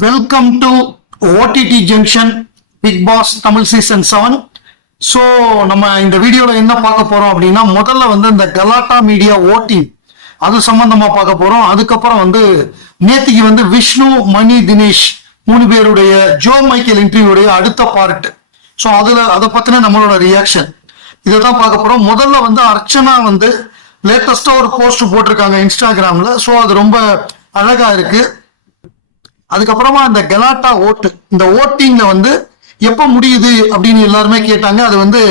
Welcome to OTT junction Bigg Boss Tamil season seven so நம்ம இந்த வீடியோவில் என்ன பார்க்க போறோம் அப்படின்னா முதல்ல வந்து இந்த கலாட்டா மீடியா ஓட்டிங் அது சம்பந்தமா பார்க்க போறோம். அதுக்கப்புறம் வந்து நேத்திக்கு வந்து விஷ்ணு மணி தினேஷ் மூணு பேருடைய ஜோ மைக்கேல் இன்டர்வியூடைய அடுத்த பார்ட் ஸோ அதுல அதை பத்தின நம்மளோட ரியாக்ஷன் இதை தான் பார்க்க போறோம். முதல்ல வந்து அர்ச்சனா வந்து லேட்டஸ்டா ஒரு போஸ்ட் போட்டிருக்காங்க இன்ஸ்டாகிராம்ல ஸோ அது ரொம்ப அழகா இருக்கு. அதுக்கப்புறமா இந்த கலாட்டா ஓட்டு இந்த ஓட்டிங்ல வந்து எப்ப முடியுது அப்படின்னு எல்லாருமே கேட்டாங்க. அது வந்து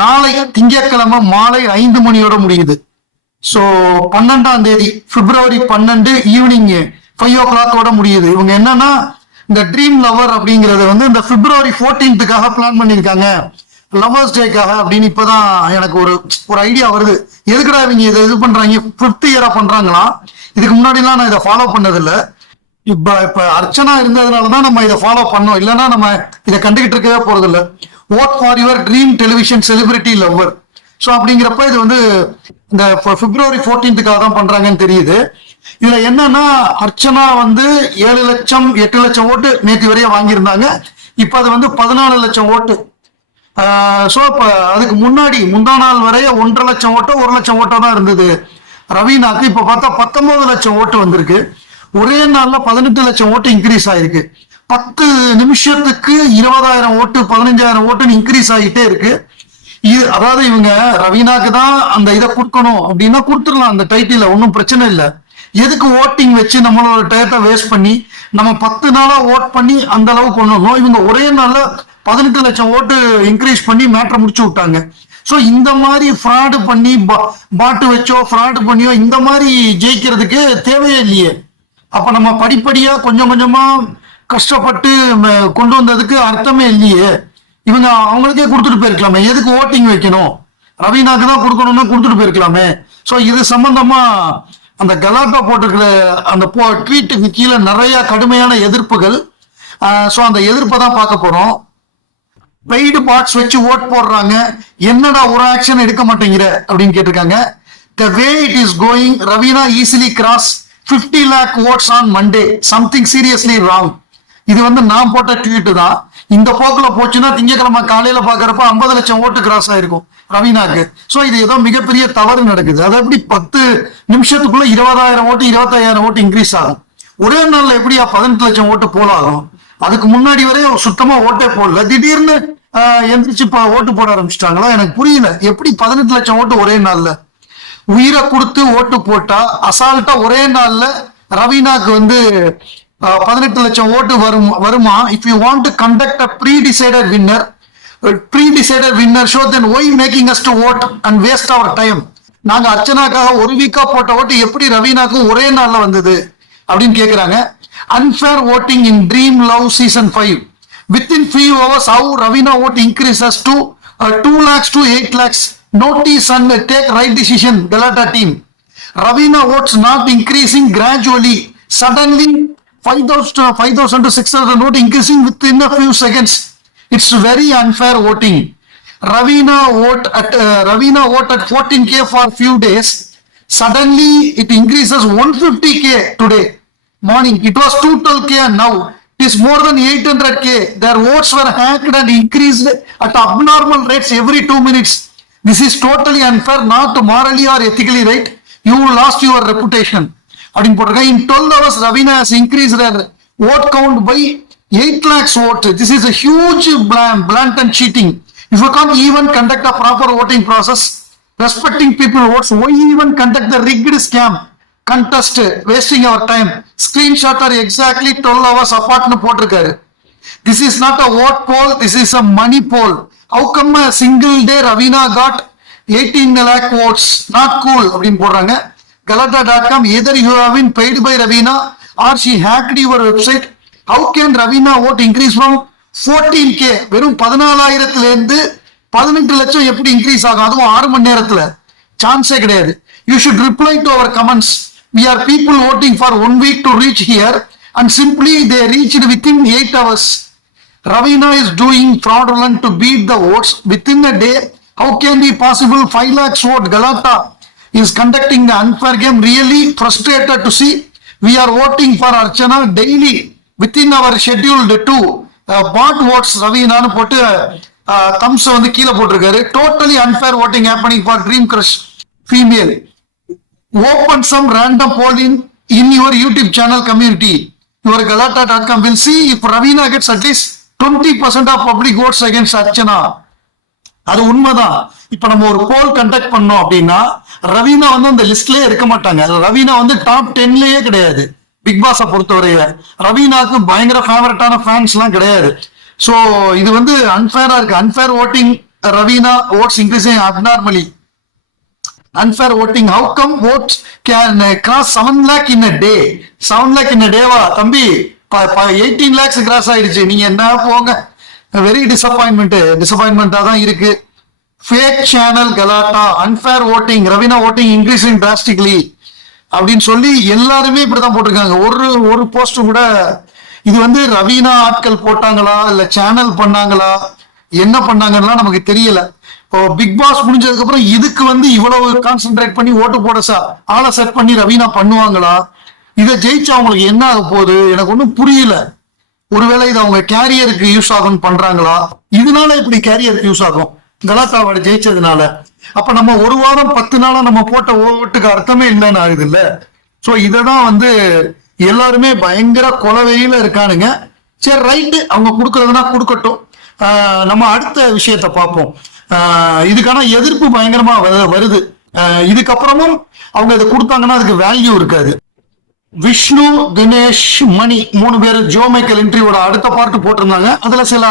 நாளை திங்கட்கிழமை மாலை ஐந்து மணியோட முடியுது. ஸோ பன்னெண்டாம் தேதி பிப்ரவரி பன்னெண்டு ஈவினிங் ஃபைவ் ஓ கிளாக்கோட முடியுது. இவங்க என்னன்னா இந்த ட்ரீம் லவர் அப்படிங்கறது வந்து இந்த பிப்ரவரி ஃபோர்டீன்த்துக்காக பிளான் பண்ணியிருக்காங்க. லவர்ஸ் டேக்காக அப்படின்னு இப்பதான் எனக்கு ஒரு ஒரு ஐடியா வருது. எதுக்குடா இவங்க இதை இது பண்றாங்க? ஃபிஃப்த் இயரா பண்றாங்களா? இதுக்கு முன்னாடிலாம் நான் இதை ஃபாலோ பண்ணதில்லை. இப்ப இப்ப அர்ச்சனா இருந்ததுனால தான் நம்ம இதை ஃபாலோ பண்ணோம். இல்லைன்னா நம்ம இதை கண்டுகிட்டு இருக்கவே போறது இல்ல vote for your dream television celebrity lover so அப்படிங்கிறப்ப இது வந்து இந்த பிப்ரவரி ஃபோர்டீன்த்துக்காக தான் பண்றாங்கன்னு தெரியுது. இதுல என்னன்னா அர்ச்சனா வந்து ஏழு லட்சம் எட்டு லட்சம் ஓட்டு நேற்று வரைய வாங்கியிருந்தாங்க. இப்ப அது வந்து பதினாலு லட்சம் ஓட்டு. ஸோ இப்போ அதுக்கு முன்னாடி முந்தா நாள் வரைய ஒன்றரை லட்சம் ஓட்டோ ஒரு லட்சம் ஓட்டோ தான் இருந்தது. ரவீனாக்கு இப்போ பார்த்தா பத்தொன்பது லட்சம் ஓட்டு வந்திருக்கு. ஒரே நாள்ல பதினெட்டு லட்சம் ஓட்டு இன்க்ரீஸ் ஆயிருக்கு. பத்து நிமிஷத்துக்கு இருபதாயிரம் ஓட்டு பதினஞ்சாயிரம் ஓட்டுன்னு இன்க்ரீஸ் ஆகிட்டே இருக்கு. இது அதாவது இவங்க ரவீனாக்கு தான் அந்த இதை கொடுக்கணும். அப்படின்னா கொடுத்துடலாம் அந்த டைட்டில ஒன்றும் பிரச்சனை இல்லை. எதுக்கு ஓட்டிங் வச்சு நம்மளோட டயத்தை வேஸ்ட் பண்ணி நம்ம பத்து நாளா ஓட் பண்ணி அந்த அளவுக்கு கொண்டு இவங்க ஒரே நாள்ல பதினெட்டு லட்சம் ஓட்டு இன்க்ரீஸ் பண்ணி மேட்ரை முடிச்சு விட்டாங்க. ஸோ இந்த மாதிரி ஃப்ராடு பண்ணி பாட்டு வச்சோ ஃப்ராடு பண்ணியோ இந்த மாதிரி ஜெயிக்கிறதுக்கு தேவையே இல்லையே. அப்ப நம்ம படிப்படியா கொஞ்சம் கொஞ்சமா கஷ்டப்பட்டு கொண்டு வந்ததுக்கு அர்த்தமே இல்லையே. இவங்க அவங்களுக்கே கொடுத்துட்டு போயிருக்கலாமே. எதுக்கு ஓட்டிங் வைக்கணும்? ரவீனாக்கு தான் கொடுக்கணும்னா கொடுத்துட்டு போயிருக்கலாமே. ஸோ இது சம்பந்தமா அந்த கலாட்டா போட்டிருக்கிற அந்த போ ட்வீட்டுக்கு கீழே நிறைய கடுமையான எதிர்ப்புகள். ஸோ அந்த எதிர்ப்பை தான் பார்க்க போறோம். பெய்டு பாட்ஸ் வச்சு ஓட் போடுறாங்க. என்னடா ஒரு ஆக்ஷன் எடுக்க மாட்டேங்கிற? அப்படின்னு கேட்டிருக்காங்க. The way it is going Raveena easily cross 50 lakh votes on Monday something seriously wrong இது வந்து நான் போட்ட ட்வீட்டு தான். இந்த போக்கில் போச்சுன்னா திங்கக்கிழமை காலையில் பார்க்குறப்ப ஐம்பது லட்சம் ஓட்டு கிராஸ் ஆயிருக்கும். ரவீனாக்கு. ஸோ இது ஏதோ மிகப்பெரிய தவறு நடக்குது. அது எப்படி பத்து நிமிஷத்துக்குள்ள இருபதாயிரம் ஓட்டு இருபத்தாயிரம் ஓட்டு இன்க்ரீஸ் ஆகும்? ஒரே நாளில் எப்படியா பதினெட்டு லட்சம் ஓட்டு போலாகும் அதுக்கு முன்னாடி வரை சுத்தமாக ஓட்டே போடல. திடீர்னு எந்திரிச்சு ஓட்டு போட ஆரம்பிச்சிட்டாங்களா? எனக்கு புரியல. எப்படி பதினெட்டு லட்சம் ஓட்டு ஒரே நாளில்? உயிரை கொடுத்து ஓட்டு போட்டா அசால்ட்டா ஒரே நாள்ல ரவீனாக்கு வந்து பதினெட்டு லட்சம் ஓட்டு வரும் வருமா? If you want to conduct a pre decided winner pre decided winner show then why making us to vote and waste our time நாங்க அர்ச்சனாக்காக ஒரு வீக்கா போட்ட ஓட்டு எப்படி ரவீனாக்கும் ஒரே நாள்ல வந்தது? அப்படின்னு கேக்குறாங்க. Unfair voting in dream love season five within few hours how Raveena vote increase as to two lakhs to eight lakhs notice and take right decision, Delata team. Ravina votes not increasing gradually. Suddenly, 5,000 5, to 6,000 vote increasing within a few seconds. It's very unfair voting. Ravina vote at uh, Ravina vote at 14k for few days. Suddenly, it increases 150k today morning. It was 212k and now it is more than 800k. Their votes were hacked and increased at abnormal rates every two minutes. This is totally unfair, not morally or ethically right. You lost your reputation. அப்படின்னு போட்டிருக்காங்க in 12 hours Ravina has increased her vote count by 8 lakhs vote. This is a huge bla- blatant cheating. If you can't even conduct a proper voting process, respecting people votes, why even conduct the rigged scam? contest wasting our time screenshot are exactly 12 hours apart னு போட்டிருக்காரு this is not a vote poll this is a how come single day Raveena got eighteen lakh votes not cool அப்படின்னு போடுறாங்க Galatta dot com either you have paid by Raveena or she hacked your website how can Raveena vote increase from fourteen K வெறும் பதினாலாயிரத்துலேருந்து பதினெட்டு லட்சம் எப்படி increase ஆகும் அதுவும் ஆறு மணி நேரத்தில் சான்ஸே கிடையாது you should reply to our comments we are people voting for one week to reach here and simply they reach within eight hours Ravina is doing fraudulent to beat the votes within a day. How can be possible? 5 lakhs vote. Galata is conducting the unfair game. Really frustrated to see. We are voting for Archana daily. Within our scheduled to bot votes ரவீனான்னு போட்டு thumbs வந்து கீழே போட்டிருக்காரு totally unfair voting happening for dream crush female open some random polling in your YouTube channel community. Your Galata.com will see if Ravina gets at twenty percent of public votes against Archana அது உண்மைதான். இப்ப நம்ம ஒரு போல் conduct பண்ணோம் அப்படின்னா ரவீனா வந்து அந்த லிஸ்ட்லயே இருக்க மாட்டாங்க. ரவீனா வந்து டாப் டென்லயே கிடையாது. பிக் பாஸ பொறுத்தவரையில. ரவீனாக்கு பயங்கர ஃபேவரட்டான ஃபேன்ஸ் எல்லாம் கிடையாது. ஸோ இது வந்து அன்ஃபேரா இருக்கு. Unfair voting Raveena votes increasing abnormally unfair voting. How come votes can uh, cross 7 lakh in a day? 7 lakh in a day வா தம்பி? எயிட்டீன் லேக்ஸ் கிராஸ் ஆயிடுச்சு. நீங்க என்ன போங்க. வெரி டிசப்பாயின்மெண்ட் டிசப்பாயின்மெண்டா தான் இருக்கு. Fake channel Galatta unfair voting Raveena voting increasing drastically அப்படின்னு சொல்லி எல்லாருமே இப்படிதான் போட்டிருக்காங்க. ஒரு ஒரு போஸ்ட் கூட இது வந்து ரவீனா ஆட்கள் போட்டாங்களா? இல்ல சேனல் பண்ணாங்களா? என்ன பண்ணாங்கன்னா நமக்கு தெரியல. இப்போ பிக் பாஸ் முடிஞ்சதுக்கு அப்புறம் இதுக்கு வந்து இவ்வளவு கான்சென்ட்ரேட் பண்ணி ஓட்டு போட சார் ஆளை செட் பண்ணி ரவீனா பண்ணுவாங்களா? இதை ஜெயிச்சா அவங்களுக்கு என்ன ஆக போகுது? எனக்கு ஒன்றும் புரியல. ஒருவேளை இது அவங்க கேரியருக்கு யூஸ் ஆகும்னு பண்றாங்களா? இதனால இப்படி கேரியருக்கு யூஸ் ஆகும். கலாட்டாவோட ஜெயிச்சதுனால. அப்ப நம்ம ஒரு வாரம் பத்து நாளா நம்ம போட்ட ஓட்டுக்கு அர்த்தமே இல்லைன்னு ஆகுது இல்ல? ஸோ இததான் வந்து எல்லாருமே பயங்கர கொலவையில இருக்கானுங்க. சரி ரைட்டு அவங்க கொடுக்கறதுனா கொடுக்கட்டும். நம்ம அடுத்த விஷயத்த பார்ப்போம். இதுக்கான எதிர்ப்பு பயங்கரமா வருது. இதுக்கப்புறமும் அவங்க இதை கொடுத்தாங்கன்னா அதுக்கு வேல்யூ இருக்காது. விஷ்ணு தினேஷ் மணி மூணு பேர் ஜோ மைக்கேல் இன்டர்வியூட அடுத்த பார்ட் போட்டிருந்தாங்க. அதுல சில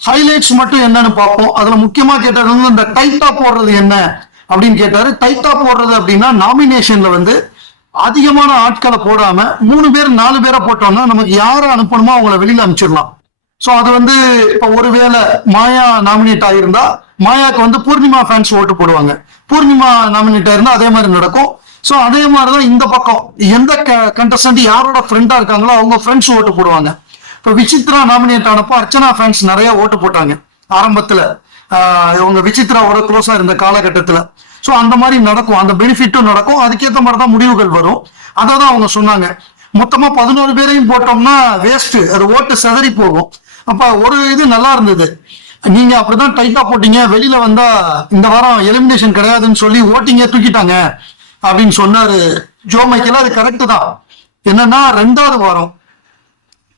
ஹைலைட்ஸ் மட்டும் என்னன்னு பார்ப்போம். அதுல முக்கியமா கேட்டது வந்து இந்த டைட்டா போடுறது என்ன அப்படின்னு கேட்டாரு. டைட்டா போடுறது அப்படின்னா நாமினேஷன்ல வந்து அதிகமான ஆட்களை போடாம மூணு பேர் நாலு பேரை போட்டோம்னா நமக்கு யாரை அனுப்பணுமோ அவங்கள வெளியில அனுப்பிச்சிடலாம். ஸோ அது வந்து இப்ப ஒருவேளை மாயா நாமினேட் ஆயிருந்தா மாயாக்கு வந்து பூர்ணிமா ஃபேன்ஸ் ஓட்டு போடுவாங்க. பூர்ணிமா நாமினேட் ஆயிருந்தா அதே மாதிரி நடக்கும். சோ அதே மாதிரிதான் இந்த பக்கம். எந்த கண்டஸ்டன்ட் யாரோட ஃப்ரெண்டா இருக்காங்களோ அவங்க ஃப்ரெண்ட்ஸ் ஓட்டு போடுவாங்க. இப்ப விசித்ரா நாமினேட் ஆனப்போ அர்ச்சனா ஃபேன்ஸ் நிறைய ஓட்டு போட்டாங்க. ஆரம்பத்துல இவங்க விசித்ராவோட க்ளோஸா இருந்த காலகட்டத்துல. சோ அந்த மாதிரி நடக்கும். அந்த பெனிஃபிட்டும் நடக்கும். அதுக்கேற்ற மாதிரி தான் முடிவுகள் வரும். அதை தான் அவங்க சொன்னாங்க. மொத்தமா பதினோரு பேரையும் போட்டோம்னா வேஸ்ட் அது ஓட்டு சிதறி போகும். அப்ப ஒரு இது நல்லா இருந்தது. நீங்க அப்படிதான் டைட்டா போட்டீங்க. வெளியில வந்தா இந்த வாரம் எலிமினேஷன் கிடையாதுன்னு சொல்லி ஓட்டிங்கே தூக்கிட்டாங்க. அப்படின்னு சொன்னாரு. ஜோ மைக்கேல் அது கரெக்டு தான். என்னன்னா ரெண்டாவது வாரம்.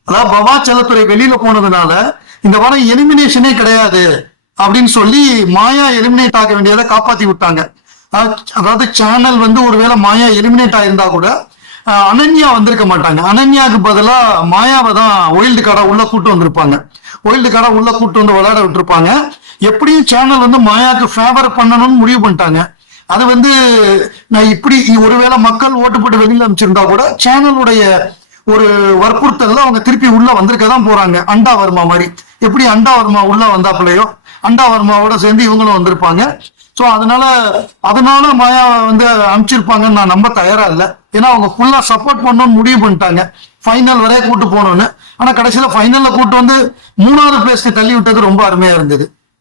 அதாவது பவா செல்லத்துறை வெளியில போனதுனால இந்த வாரம் எலிமினேஷனே கிடையாது அப்படின்னு சொல்லி மாயா எலிமினேட் ஆக வேண்டியதை காப்பாத்தி விட்டாங்க. அதாவது சேனல் வந்து ஒருவேளை மாயா எலிமினேட் ஆயிருந்தா கூட அனன்யா வந்திருக்க மாட்டாங்க. அனன்யாவுக்கு பதிலா மாயாவை தான் ஒயில்டு கார்டை உள்ள கூட்டு வந்திருப்பாங்க. ஒயில்டு கார்டை உள்ள கூட்டு வந்து விளையாட விட்டுருப்பாங்க. எப்படியும் சேனல் வந்து மாயாவுக்கு ஃபேவர் பண்ணணும்னு முடிவு பண்ணிட்டாங்க. அது வந்து நான் இப்படி ஒருவேளை மக்கள் ஓட்டு போட்டு வெளியில் அமைச்சிருந்தா கூட சேனலுடைய ஒரு வற்புறுத்தல் அவங்க திருப்பி உள்ள வந்திருக்க தான் போறாங்க. அண்டா வர்மா மாதிரி. எப்படி அண்டா வர்மா உள்ள வந்தாப்புலையோ அண்டா வர்மாவோட சேர்ந்து இவங்களும் வந்திருப்பாங்க. ஸோ அதனால அதனால மாயா வந்து அனுப்பிச்சிருப்பாங்கன்னு நான் நம்ப தயாரா இல்லை. ஏன்னா அவங்க ஃபுல்லா சப்போர்ட் பண்ணணும்னு முடிவு பண்ணிட்டாங்க. ஃபைனல் வரைய கூட்டு போனோன்னு. ஆனா கடைசியில ஃபைனல்ல கூட்டு வந்து மூணாவது பிளேஸ்க்கு தள்ளி விட்டது ரொம்ப அருமையா இருந்தது.